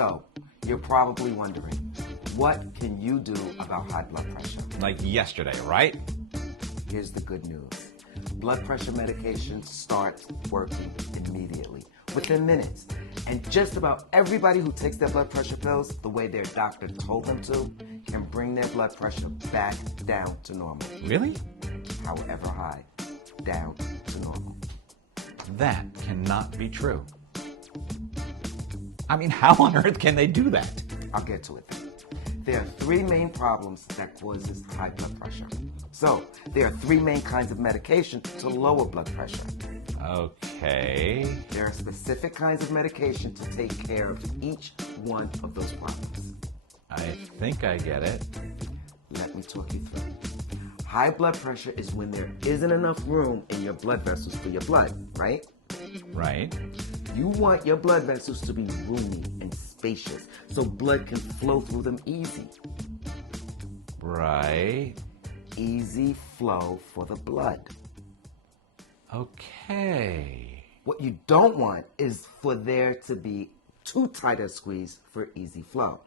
So, you're probably wondering, what can you do about high blood pressure? Like yesterday, right? Here's the good news. Blood pressure medication starts working immediately, within minutes. And just about everybody who takes their blood pressure pills the way their doctor told them to can bring their blood pressure back down to normal. Really? However high, down to normal. That cannot be true. I mean, how on earth can they do that? I'll get to it then. There are three main problems that causes high blood pressure. So, there are three main kinds of medication to lower blood pressure. Okay. There are specific kinds of medication to take care of each one of those problems. I think I get it. Let me talk you through. High blood pressure is when there isn't enough room in your blood vessels for your blood, right? Right. You want your blood vessels to be roomy and spacious so blood can flow through them easy. Right. Easy flow for the blood. Okay. What you don't want is for there to be too tight a squeeze for easy flow.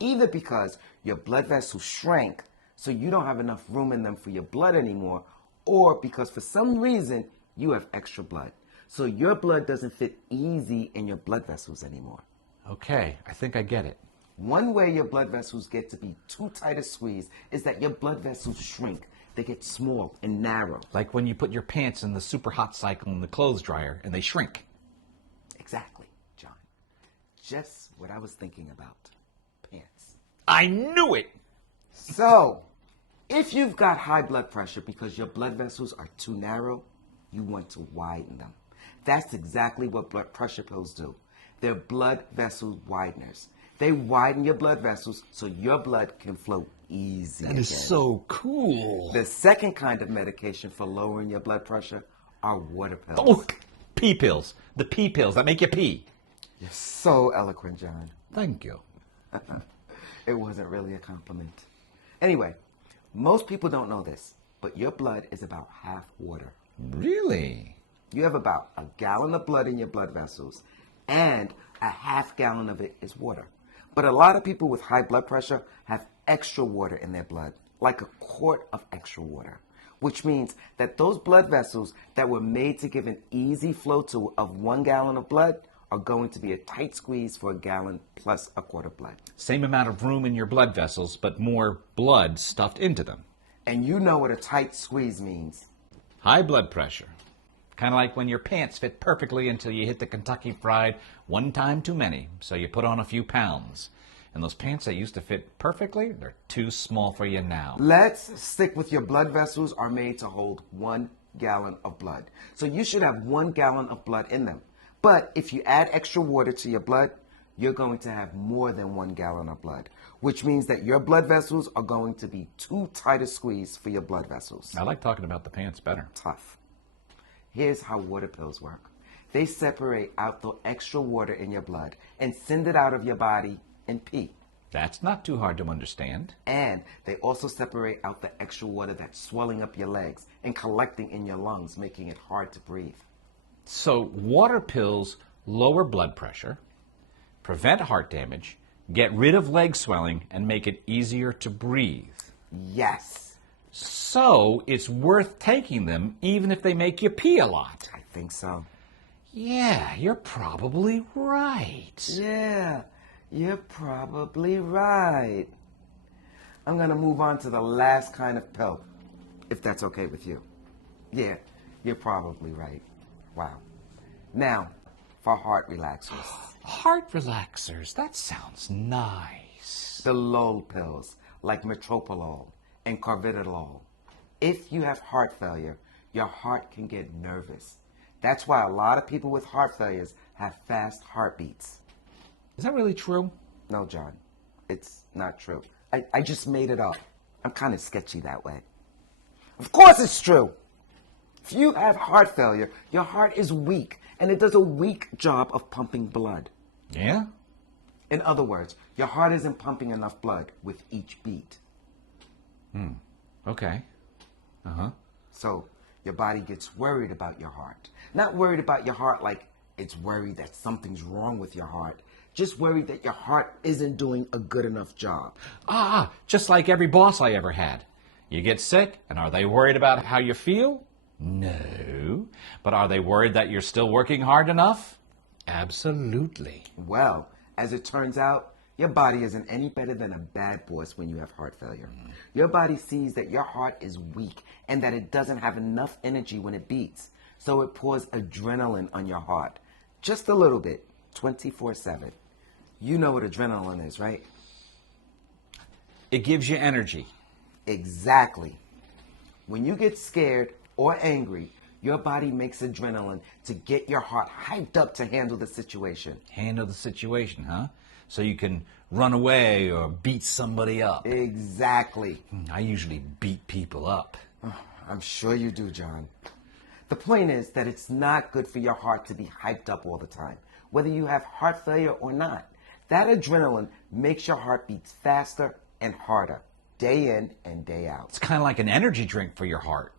Either because your blood vessels shrank so you don't have enough room in them for your blood anymore, or because for some reason you have extra blood. So your blood doesn't fit easy in your blood vessels anymore. Okay, I think I get it. One way your blood vessels get to be too tight a squeeze is that your blood vessels shrink. They get small and narrow. Like when you put your pants in the super hot cycle in the clothes dryer and they shrink. Exactly, John. Just what I was thinking about. Pants. I knew it! So, if you've got high blood pressure because your blood vessels are too narrow, you want to widen them. That's exactly what blood pressure pills do. They're blood vessel wideners. They widen your blood vessels so your blood can flow easy That is so cool. The second kind of medication for lowering your blood pressure are water pills. Oh, pee pills. The pee pills that make you pee. You're so eloquent, John. Thank you. It wasn't really a compliment. Anyway, most people don't know this, but your blood is about half water. Really? You have about a gallon of blood in your blood vessels, and a half gallon of it is water. But a lot of people with high blood pressure have extra water in their blood, like a quart of extra water, which means that those blood vessels that were made to give an easy flow to of 1 gallon of blood are going to be a tight squeeze for a gallon plus a quart of blood. Same amount of room in your blood vessels, but more blood stuffed into them. And you know what a tight squeeze means. High blood pressure. Kind of like when your pants fit perfectly until you hit the Kentucky Fried one time too many, so you put on a few pounds. And those pants that used to fit perfectly, they're too small for you now. Let's stick with your blood vessels are made to hold 1 gallon of blood. So you should have 1 gallon of blood in them. But if you add extra water to your blood, you're going to have more than 1 gallon of blood, which means that your blood vessels are going to be too tight a squeeze for your blood vessels. I like talking about the pants better. Tough. Here's how water pills work. They separate out the extra water in your blood and send it out of your body in pee. That's not too hard to understand. And they also separate out the extra water that's swelling up your legs and collecting in your lungs, making it hard to breathe. So water pills lower blood pressure, prevent heart damage, get rid of leg swelling, and make it easier to breathe. Yes. So it's worth taking them even if they make you pee a lot. I think so. Yeah, you're probably right. Yeah, you're probably right. I'm going to move on to the last kind of pill, if that's okay with you. Yeah, you're probably right. Wow. Now, for heart relaxers. Heart relaxers, that sounds nice. The lull pills, like metoprolol and carvedilol. If you have heart failure, your heart can get nervous. That's why a lot of people with heart failures have fast heartbeats. Is that really true? No, John, it's not true. I just made it up. I'm kind of sketchy that way. Of course it's true. If you have heart failure, your heart is weak, and it does a weak job of pumping blood. Yeah? In other words, your heart isn't pumping enough blood with each beat. Okay. Uh-huh. So your body gets worried about your heart. Not worried about your heart like It's worried that something's wrong with your heart. Just worried that your heart isn't doing a good enough job. Just like every boss I ever had. You get sick, and are they worried about how you feel? No. But are they worried that you're still working hard enough? Absolutely. Well, as it turns out, your body isn't any better than a bad boss when you have heart failure. Your body sees that your heart is weak and that it doesn't have enough energy when it beats. So it pours adrenaline on your heart. Just a little bit, 24/7. You know what adrenaline is, right? It gives you energy. Exactly. When you get scared or angry, your body makes adrenaline to get your heart hyped up to handle the situation. Handle the situation, huh? So you can run away or beat somebody up. Exactly. I usually beat people up. I'm sure you do, John. The point is that it's not good for your heart to be hyped up all the time, whether you have heart failure or not. That adrenaline makes your heart beat faster and harder, day in and day out. It's kind of like an energy drink for your heart.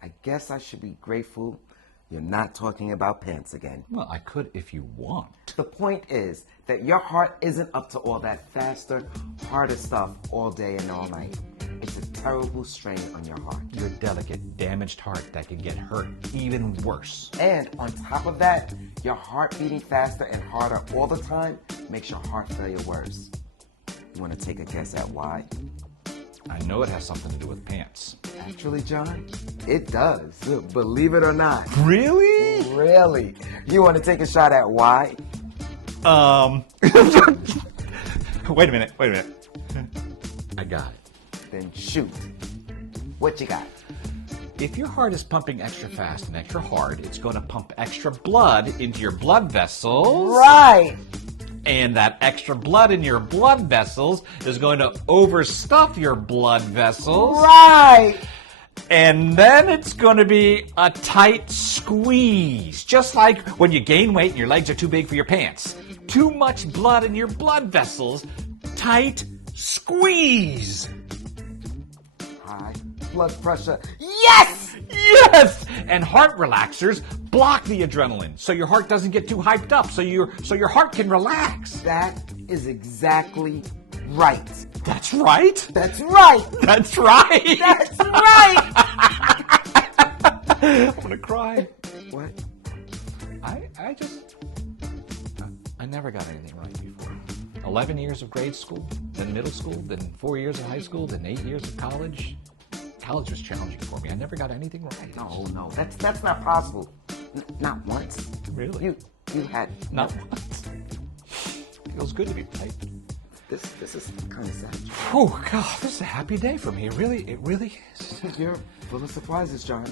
I guess I should be grateful you're not talking about pants again. Well, I could if you want. The point is that your heart isn't up to all that faster, harder stuff all day and all night. It's a terrible strain on your heart. Your delicate, damaged heart that can get hurt even worse. And on top of that, your heart beating faster and harder all the time makes your heart failure worse. You want to take a guess at why? I know it has something to do with pants. Actually, John, it does. Believe it or not. Really? Really? You want to take a shot at why? Wait a minute. I got it. Then shoot. What you got? If your heart is pumping extra fast and extra hard, it's going to pump extra blood into your blood vessels. Right. And that extra blood in your blood vessels is going to overstuff your blood vessels. Right. And then it's going to be a tight squeeze. Just like when you gain weight and your legs are too big for your pants. Too much blood in your blood vessels. Tight squeeze. High blood pressure. Yes! Yes! And heart relaxers block the adrenaline so your heart doesn't get too hyped up, so your heart can relax. That is exactly right. That's right? That's right. That's right. That's right. I'm gonna cry. What? I never got anything right before. 11 years of grade school, then middle school, then 4 years of high school, then 8 years of college. College was challenging for me. I never got anything right. No, that's not possible. Not once. Really? You had Not once. Feels good to be right. This is kind of sad. Oh God, this is a happy day for me. It really is. You're full of surprises, John.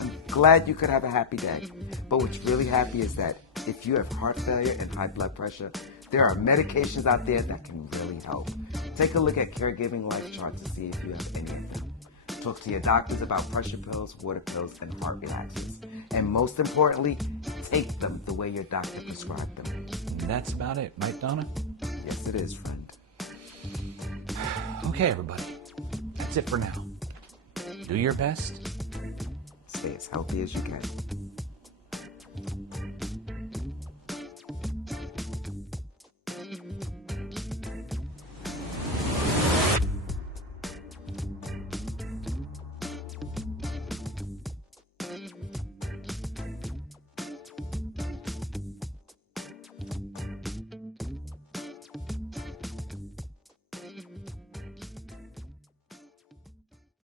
I'm glad you could have a happy day. But what's really happy is that if you have heart failure and high blood pressure, there are medications out there that can really help. Take a look at Caregiving Life Charts to see if you have any of them. Talk to your doctors about pressure pills, water pills, and heart relaxers. And most importantly, take them the way your doctor prescribed them. And that's about it, right, Donna? Yes, it is, friend. Okay, everybody. That's it for now. Do your best. Stay as healthy as you can.